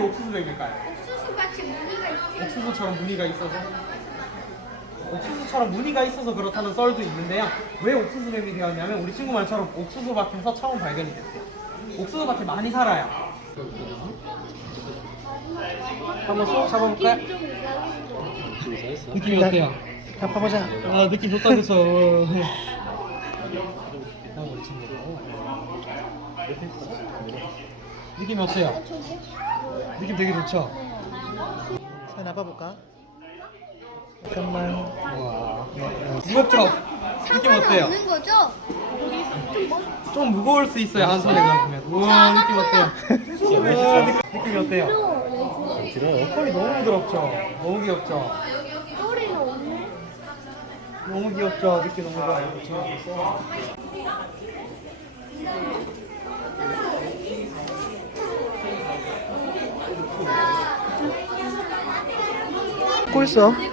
이름이 옥수수백일까요? 옥수수 같이 무늬가 있지. 옥수수처럼 무늬가 있어서 옥수수처럼 무늬가 있어서 그렇다는 썰도 있는데요 왜 옥수수뱀이 되었냐면 우리 친구 말처럼 옥수수 밭에서 처음 발견이 됐대요 옥수수 밭에 많이 살아요 한번 쏙 잡아볼까요? 느낌이 어때요? 잡아보자. 아 느낌 좋다 그쵸 아, 우리 친구도. 느낌이 어때요? 느낌 되게 좋죠? 손 아파볼까? 잠깐만. 와 무겁죠? 느낌 어때요? 오는 거죠? 좀 무거울 수 있어요 한 손에 잡으면 우와 느낌 어때요? 우와, 느- 느낌이 어때요? 들어요. 털이 너무 부드럽죠? 너무 귀엽죠? 꼬리는 없네. 너무 귀엽죠? 느낌 너무 좋아요 구 있어. 고 있어.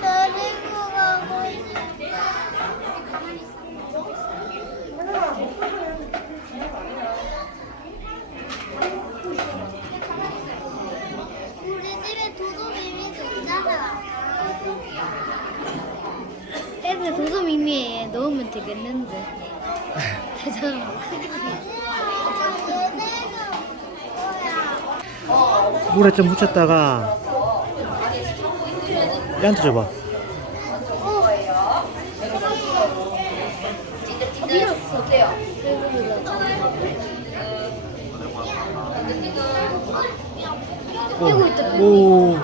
데리고 가고 우리 집에 도도미미도 있잖아. 애들 도도미미에 넣으면 되겠는데. 대전 물에 좀 묻혔다가 얘한테 줘봐. 밀었어. 빼고 있다. 빼고 오.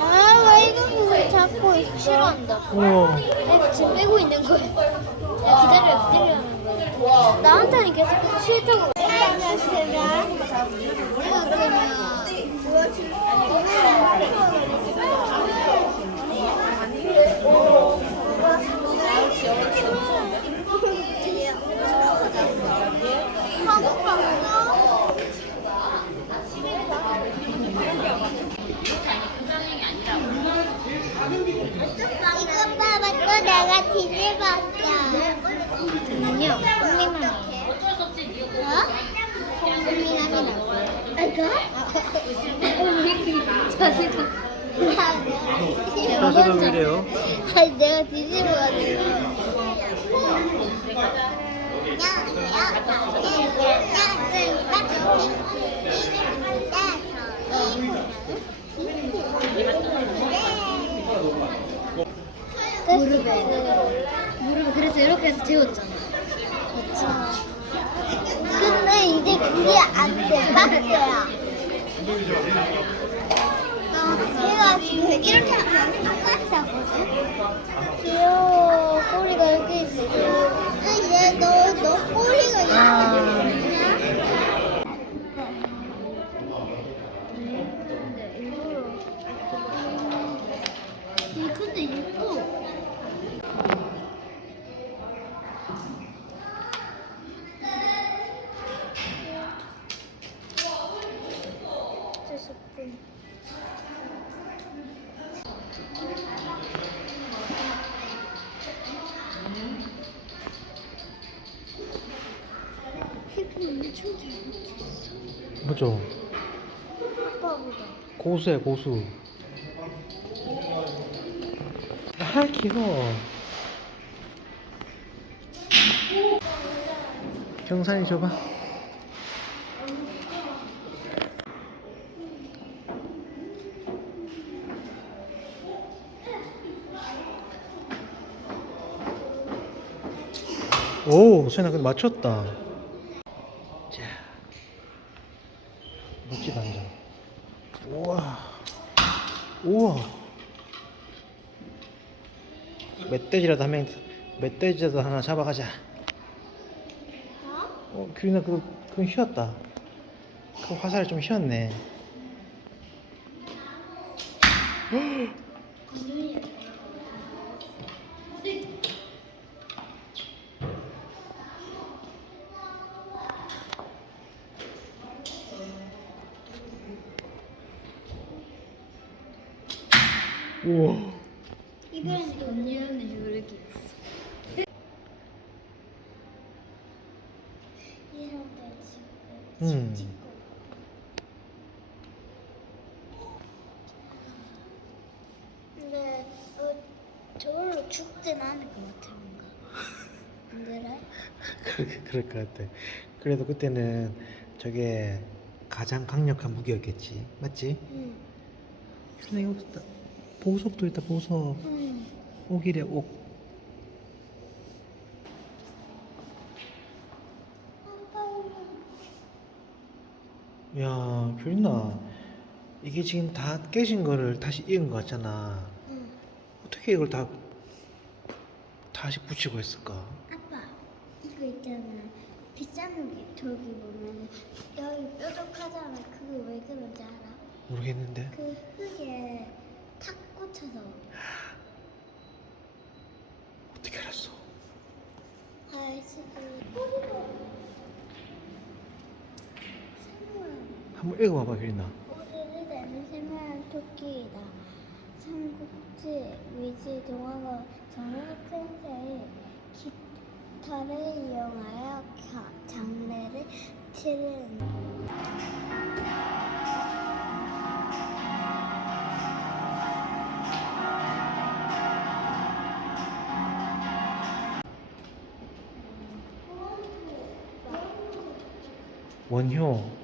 아, 왜 이거 자꾸 싫 우와. 내가 지금 빼고 있는 거야. 야, 기다려, 기다려는 거야. 나한테는 계속 싫다고. 안녕하세요. 이거 그러면 한국 방송 이것 봐봐 또 내가 뒤집었어 저는요 언니만 어쩔 수 없지 어? 언니만 이거? 자세가 자세가 왜 이래요? 아니 내가 뒤집어 가지고 무릎에 무릎에 그래서 이렇게 해서 재웠잖아. 그렇죠. 근데 이제 그게 안돼. 박스야 제가 지금 이렇게 하면 박스하거든 귀여워 꼬리가 여기 있어 얘 너 너 꼬리가 이렇게 있냐? 이 근데 예뻐. 맞죠? 고수야 고수. 아 귀여워. 경산이 줘봐. 오, 세나 근데 맞췄다. 우와, 우와. 멧돼지라도 한 명, 멧돼지라도 하나 잡아가자. 어, 규린아 그거 그건 휘었다. 그 화살이 좀 휘었네. 우와. 이번엔 또 언니는 이렇게 했어. 음. 근데 어, 저걸로 죽진 않을 것 같아 뭔가. 안 그래? 그렇게 그럴 것 같아. 그래도 그때는 저게 가장 강력한 무기였겠지, 맞지? 응. 여기 있다. 보석도 있다, 보석. 응. 옥이래, 옥. 야, 규린아, 이게 지금 다 깨진 거를 다시 이은 거 같잖아. 응. 어떻게 이걸 다 다시 붙이고 했을까? 아빠 이거 있잖아. 비싼 무기 저기 보면 여기 뾰족하잖아. 그거 왜 그런지 알아? 모르겠는데. 그 흙에 탁 꽂혀서 어떻게 알았어? 생물 한번 읽어봐봐, 규린아. 우리를 내는 생활 토끼이다. 삼국지 위지 동화가 정학생사의 기타를 이용하여 가- 장례를 치르 원효.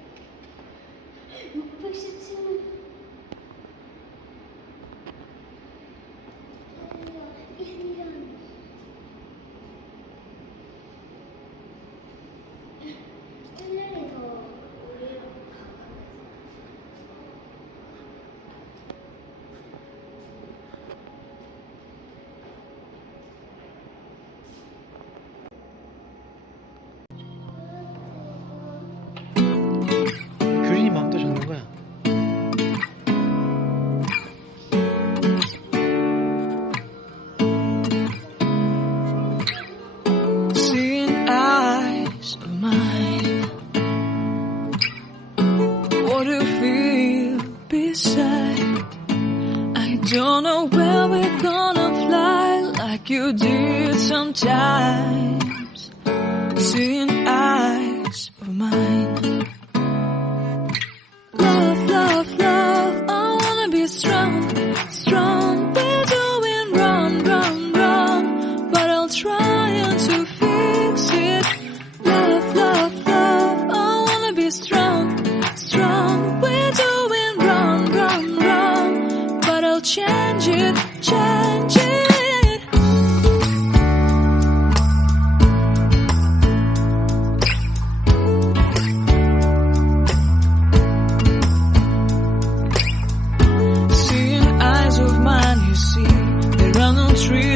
You did sometimes. Seeing